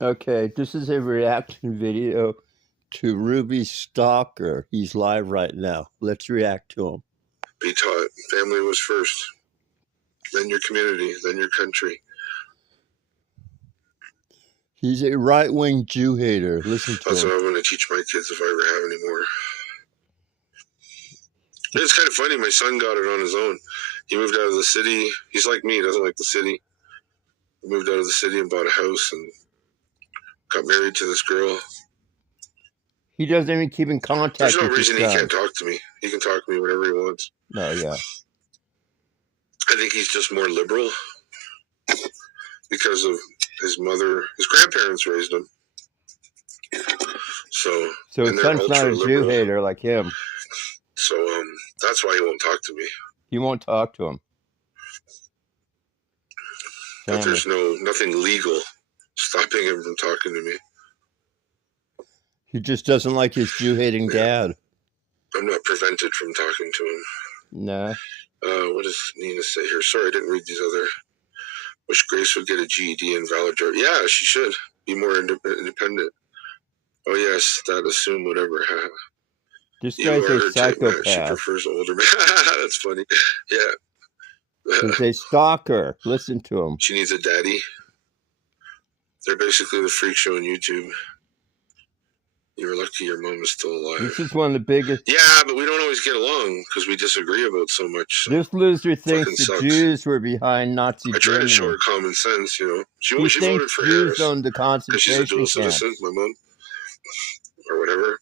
Okay, this is a reaction video to Ruby's stalker. He's live right now. Let's react to him. Be taught family was first, then your community, then your country. He's a right-wing Jew hater. Listen to That's him. what I'm going to teach my kids if I ever have any more. It's kind of funny. My son got it on his own. He moved out of the city. He's like me. He doesn't like the city. He moved out of the city and bought a house and got married to this girl. He doesn't even keep in contact There's no with reason his he son. can't talk to me. He can talk to me whenever he wants. Oh, yeah. I think he's just more liberal because of his mother. His grandparents raised him. So his son's not a Jew hater like him. So that's why he won't talk to me. He won't talk to him. But there's nothing legal stopping him from talking to me. He just doesn't like his Jew-hating dad. I'm not prevented from talking to him. Nah. What does Nina say here? Sorry, I didn't read these other. Wish Grace would get a GED and valid driver. Yeah, she should be more independent. Oh yes, that assume whatever. This guy's a psychopath. She prefers older men. That's funny. Yeah. He's a stalker. Listen to him. She needs a daddy. They're basically the freak show on YouTube. You're lucky your mom is still alive. This is one of the biggest. Yeah, but we don't always get along because we disagree about so much. So this loser thinks the Jews were behind Nazi Germany. I try to show her common sense, you know. She voted for Jews Harris owned the because she's a dual concentration citizen, my mom, or whatever.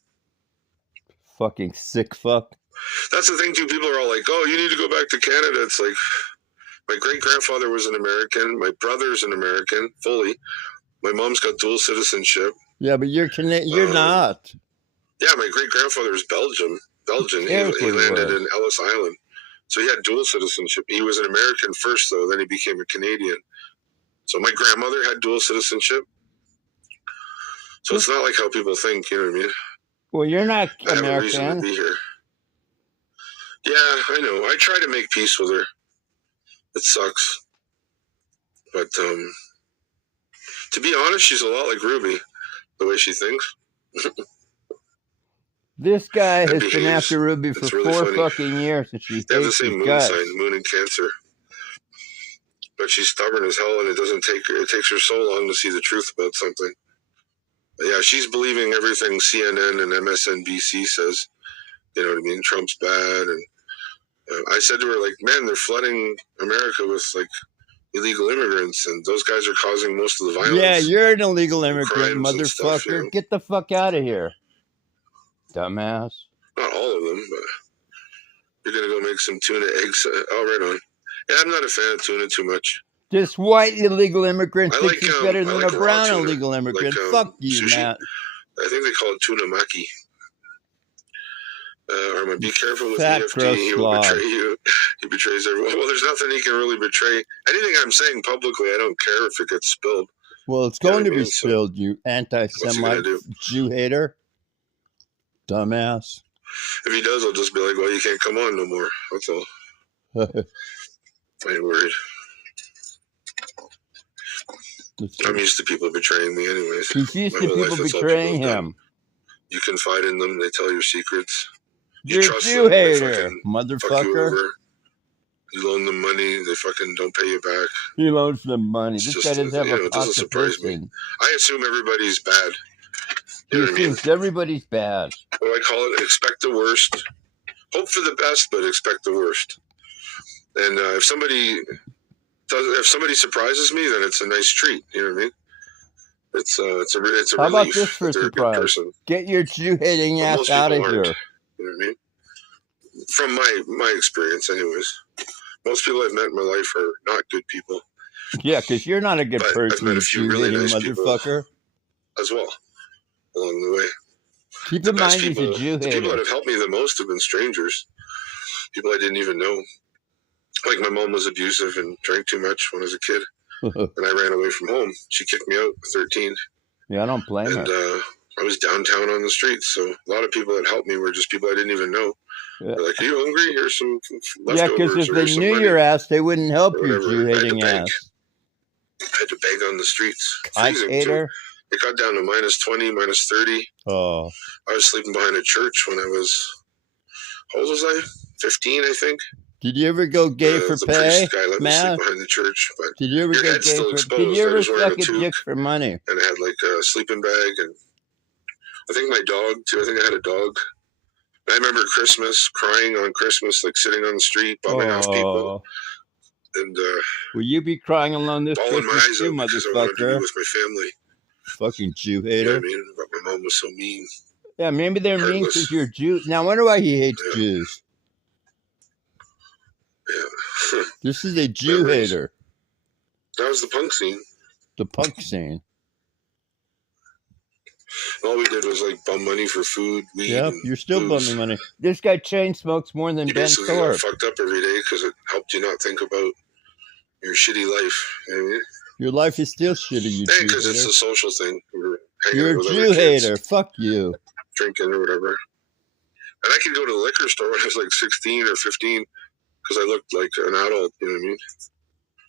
Fucking sick fuck. That's the thing too. People are all like, "Oh, you need to go back to Canada." It's like my great grandfather was an American. My brother's an American fully. My mom's got dual citizenship. Yeah, but you're You're not. Yeah, my great grandfather is Belgian. He landed in Ellis Island, so he had dual citizenship. He was an American first, though. Then he became a Canadian. So my grandmother had dual citizenship. So it's not like how people think. You know what I mean? Well, you're not American. I have a reason to be here. Yeah, I know. I try to make peace with her. It sucks, but to be honest, she's a lot like Ruby. The way she thinks. This guy has been after Ruby for really 4 fucking years, and she they have the same moon sign, moon in Cancer. But she's stubborn as hell, and it takes her so long to see the truth about something. But yeah, she's believing everything CNN and MSNBC says. You know what I mean? Trump's bad, and I said to her, like, man, they're flooding America with like illegal immigrants, and those guys are causing most of the violence. Yeah, you're an illegal immigrant, motherfucker. Stuff, you know? Get the fuck out of here, dumbass. Not all of them, but you're gonna go make some tuna eggs. Oh, right on. Yeah, I'm not a fan of tuna too much. This white illegal immigrant thinks he's better than a brown illegal immigrant. Fuck you, sushi. Matt. I think they call it tuna maki. Arma, be careful with Fat EFD. He will betray you. He betrays everyone. Well, there's nothing he can really betray. Anything I'm saying publicly, I don't care if it gets spilled. Well, it's going to be spilled, you anti-Semite Jew hater. Dumbass. If he does, I'll just be like, well, you can't come on no more. That's all. I ain't worried. I'm used to people betraying me anyways. He's used to people betraying him. You confide in them, they tell your secrets. You're a Jew hater, motherfucker. You loan them money, they fucking don't pay you back. He loans them money. This guy doesn't have a it doesn't surprise me. I assume everybody's bad. You know what I mean? Everybody's bad. What I call it, expect the worst. Hope for the best, but expect the worst. And if somebody surprises me, then it's a nice treat. You know what I mean? It's a relief. How about this for a surprise? Get your Jew-hating ass out of here. You know what I mean? From my experience, anyways. Most people I've met in my life are not good people. Yeah, because you're not a good person, I've met a few really nice motherfucker. As well, along the way. Keep in mind he's a Jew hater. The people that have helped me the most have been strangers. People I didn't even know. Like my mom was abusive and drank too much when I was a kid. And I ran away from home. She kicked me out at 13. Yeah, I don't blame her. And I was downtown on the streets. So a lot of people that helped me were just people I didn't even know. Yeah. They're like, are you hungry? Here's some leftovers. Yeah, because if they knew your ass, they wouldn't help you, Jew-hating ass. I had to beg on the streets. I hater. It got down to -20, -30. Oh. I was sleeping behind a church when I was, how old was I? 15, I think. Did you ever go gay for the pay, priest guy let me sleep man? behind the church, but Did you ever your go head's gay still for? exposed. Did you I ever was wearing suck a a toque, dick for money? and I had like a sleeping bag, and I think my dog too. I think I had a dog. I remember Christmas, crying on Christmas, like sitting on the street, bumming off people, and will you be crying alone this bawling my Christmas eyes too, out because I wanted to be motherfucker? with my family. Fucking Jew You know hater. what I mean? But my mom was so mean. Yeah, maybe they're mean Heartless. because you're Jew. Now, I wonder why he hates Yeah. Jews. Yeah. This is a Jew Memories. hater. That was the punk scene. The punk scene. All we did was like bum money for food, weed, Yep, and you're still booze. bumming money. This guy chain smokes more than You Ben basically got Thorpe. fucked up every day because it helped you not think about your shitty life. You know what I mean? Your life is still shitty, you Jew because it's hater. a social thing. We were hanging You're out a with Jew other kids, hater. Fuck you. drinking or whatever. And I could go to the liquor store when I was like 16 or 15 because I looked like an adult. You know what I mean?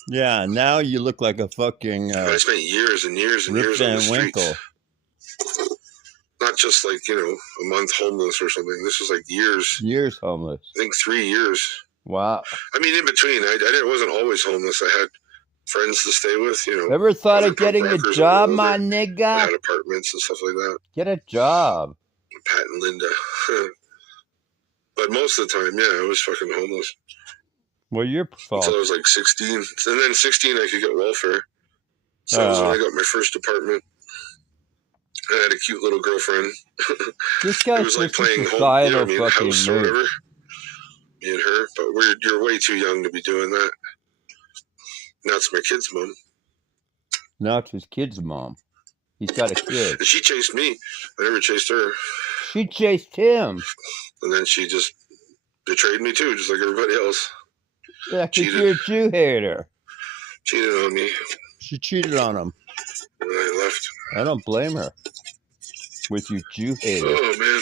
Yeah, now you look like a fucking But I spent years and years and Rip years on the Van Winkle. streets. Not just like, you know, a month homeless or something. This was like years. Years homeless. I think 3 years. Wow. I mean, in between, I wasn't always homeless. I had friends to stay with, you know. Ever thought other of getting punk a rockers job, over my there. I nigga? had apartments and stuff like that. Get a job. Pat and Linda. But most of the time, yeah, I was fucking homeless. Well, your fault. Until I was like 16. And then 16, I could get welfare. So that was when I got my first apartment. I had a cute little girlfriend. This guy's it was like just a playing home, societal you know what I mean, fucking house or move. whatever. Me and her. But you're way too young to be doing that. And that's my kid's mom. No, it's his kid's mom. He's got a kid. And she chased me. I never chased her. She chased him. And then she just betrayed me too, just like everybody else. Yeah, because you're a Jew hater. Cheated on me. She cheated on him. And I left. I don't blame her. With you Jew hater. Oh, man.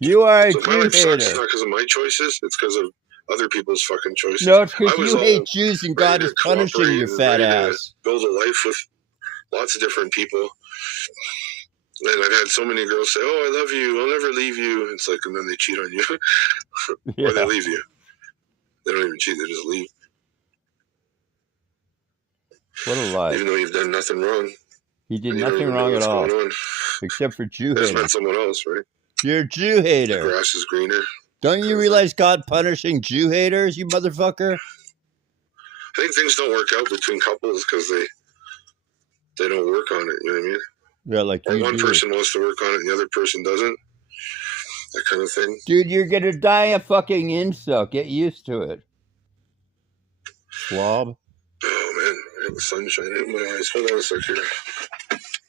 You are a So Jew my life hater. sucks not because of my choices. It's because of other people's fucking choices. No, it's because I was you hate all Jews and ready God to is punishing cooperate your and fat ready to ass. build a life with lots of different people. And I've had so many girls say, "Oh, I love you. I'll never leave you." It's like, and then they cheat on you. Yeah. Or they leave you. They don't even cheat. They just leave. What a lie. Even though you've done nothing wrong. He did And you don't nothing even know wrong at what's all. going on. Except for Jew I just hater. met someone else, right? You're a Jew The hater. grass is greener. Don't you realize God punishing Jew haters, you motherfucker? I think things don't work out between couples because they don't work on it. You know what I mean? Yeah, like Or you one do. person wants to work on it and the other person doesn't. That kind of thing. Dude, you're gonna die a fucking incel. Get used to it. Slob. Oh, man. I have the sunshine in my eyes. Hold on a sec here.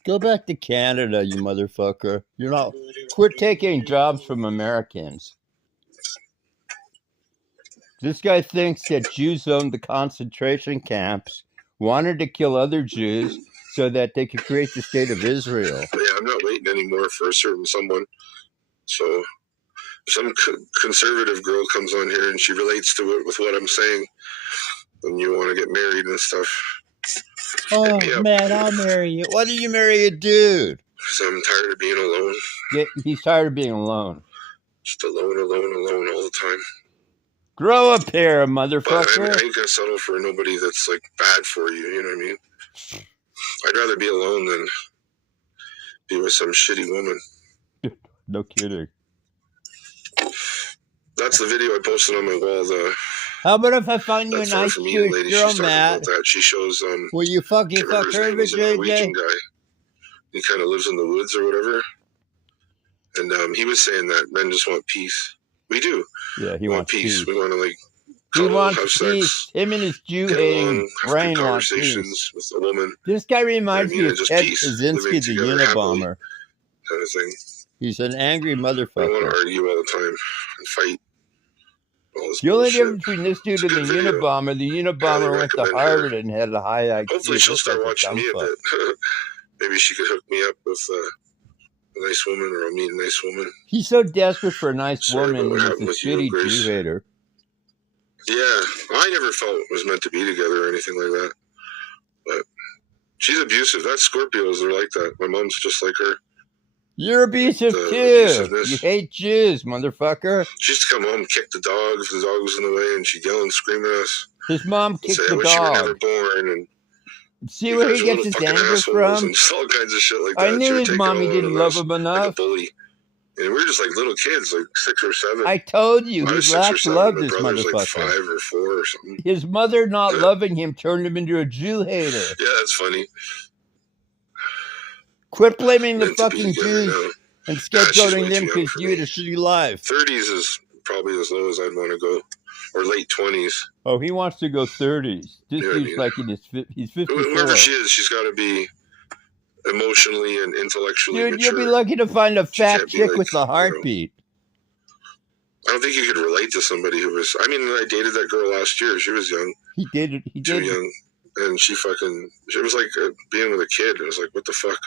Go back to Canada, you motherfucker. You're not. Quit taking jobs from Americans. This guy thinks that Jews owned the concentration camps, wanted to kill other Jews so that they could create the state of Israel. Yeah, I'm not waiting anymore for a certain someone. So if some conservative girl comes on here and she relates to it with what I'm saying, and you want to get married and stuff. Oh, man, I'll marry you. Why do you marry a dude? Because I'm tired of being alone. He's tired of being alone. Just alone all the time. Grow up here, But motherfucker. I ain't gonna settle for nobody that's like bad for you. You know what I mean? I'd rather be alone than be with some shitty woman. No kidding. That's the video I posted on my wall. How about if I find you a That far nice from Eden Jewish lady, girl, she's talking Matt? about that. She shows Will you fucking can't remember fuck his her, name. He's a Norwegian JJ? guy. He kind of lives in the woods or whatever. And he was saying that men just want peace. We do. Yeah, he wants peace. We want to like He cuddle, wants have peace. sex, Him and his get Jew-hating along, have brain good want peace. conversations with a woman. This guy reminds me of just Ted peace, Kaczynski, living the together happily, Unabomber. kind of thing. He's an angry I don't want motherfucker. to argue all the time and fight. All this The only bullshit. difference between this dude and the It's a good video. Unabomber, the Unabomber Highly went to recommend Harvard her. and had a high IQ. Hopefully she'll This start guy's a watching me a dumb fuck. bit. Maybe she could hook me up with a nice woman, or I'll meet a nice woman. He's so desperate for a nice Sorry woman about what and happened he's a with you, shitty Grace. Jew hater. Yeah, I never felt it was meant to be together or anything like that. But She's abusive. That's Scorpios. They're like that. My mom's just like her. You're abusive The too. abusiveness. You hate Jews, motherfucker. She used to come home and kick the dog if the dog was in the way, and she'd yell and scream at us. His mom And kicked say, I the wish you were never dog. born, and See you where guys he are gets little his fucking anger assholes, from? and just all kinds of shit like that. I She knew would his take it mommy all out didn't of love us, him like enough. a bully. And we were just like little kids, like 6 or 7. I told you, I he was 6 or lacked 7. love, My this brother's like motherfucker. 5 or 4 or something. His mother not Yeah. loving him turned him into a Jew hater. Yeah, that's funny. Quit blaming the Meant to be fucking together Jews now. and She's way scapegoating them too young because for you me. had a shitty life. 30s is probably as low as I'd want to go, or late 20s. Oh, he wants to go 30s. This You know what I dude's mean? like he's 54. Whoever she is, she's got to be emotionally and intellectually Dude, mature. you'll be lucky to find a She fat can't be chick like, with a heartbeat. I don't think you could relate to somebody who was. I mean, I dated that girl last year. She was young. He did. Too young. And she was like being with a kid. It was like, what the fuck?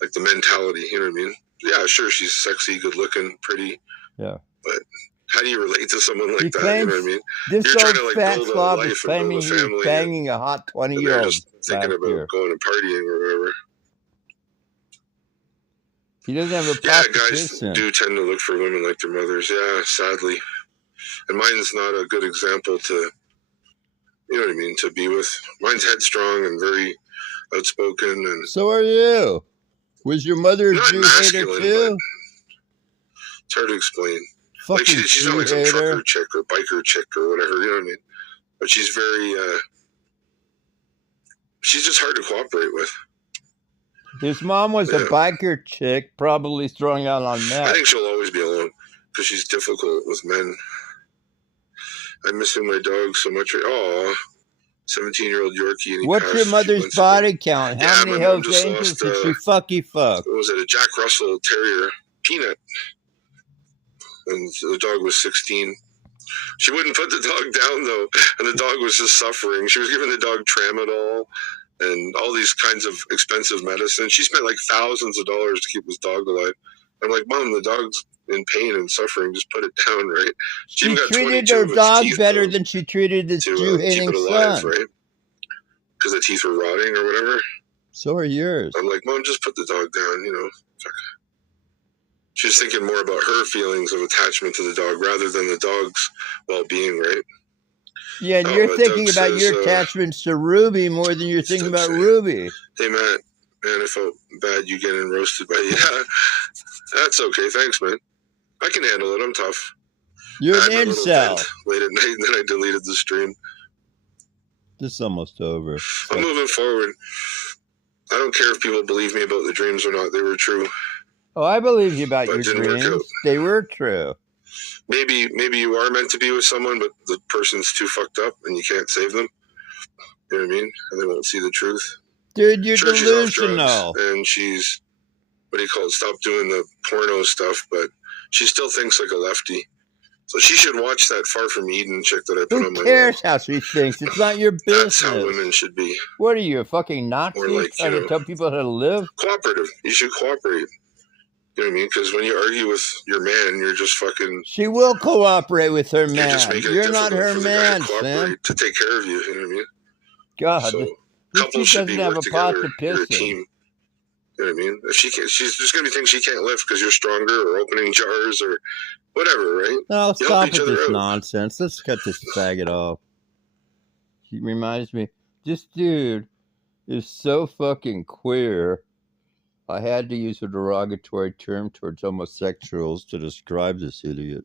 Like the mentality, you know what I mean? Yeah, sure, she's sexy, good looking, pretty. Yeah. But how do you relate to someone like He that? claims You know what I mean? this You're trying old to like fat build a slob is life and claiming build a he was family. banging a hot And they're 20-year-old just thinking last about year. going and partying or whatever. He doesn't have a Yeah, pot to guys piss in. do tend to look for women like their mothers. Yeah, sadly. And mine's not a good example to, you know what I mean, to be with. Mine's headstrong and very outspoken. And So are you. Was your mother a not Jew hater masculine, too? but it's hard to explain. Like Fucking she's not Jew like some hater. trucker chick or biker chick or whatever, you know what I mean? But she's very, she's just hard to cooperate with. His mom was a biker chick, probably strung out on meth. I think she'll always be alone because she's difficult with men. I'm missing my dog so much. Oh, 17-year-old Yorkie. And What's your mother's body count? How many Hells Angels did she fuck? What was it? A Jack Russell Terrier, Peanut. And the dog was 16. She wouldn't put the dog down, though, and the dog was just suffering. She was giving the dog Tramadol and all these kinds of expensive medicine. She spent like thousands of dollars to keep this dog alive. I'm like, Mom, the dog's in pain and suffering. Just put it down, right? She treated her dog better than she treated his Jew-hating keep it alive, son. right? Because the teeth were rotting or whatever. So are yours. I'm like, Mom, just put the dog down, you know. She's thinking more about her feelings of attachment to the dog rather than the dog's well-being, right? Yeah, and you're thinking about your attachments to Ruby more than you're thinking about Ruby. Hey, Matt, man, I felt bad you getting roasted by you. Yeah, that's okay. Thanks, man. I can handle it. I'm tough. You're an incel. Late at night, and then I deleted the stream. This is almost over. I'm moving forward. I don't care if people believe me about the dreams or not. They were true. Oh, I believe you about your dreams. They were true. Maybe you are meant to be with someone, but the person's too fucked up and you can't save them. You know what I mean? And they won't see the truth. Dude, you're sure, delusional. She's off drugs and she's, what do you call it, stop doing the porno stuff, but she still thinks like a lefty. So she should watch that Far From Eden chick that I put on my wall. Who cares how she thinks? It's not your business. That's how women should be. What are you, a fucking Nazi trying to tell people how to live? Cooperative. You should cooperate. You know what I mean? Because when you argue with your man, you're just fucking... She will cooperate with her man. You're just making it not her man, Sam. To take care of you, you know what I mean? God, so, couples should be work together. You're a team. You know what I mean? If she can't, there's going to be things she can't lift because you're stronger or opening jars or whatever, right? No, stop with this nonsense. Let's cut this faggot off. He reminds me, this dude is so fucking queer. I had to use a derogatory term towards homosexuals to describe this idiot.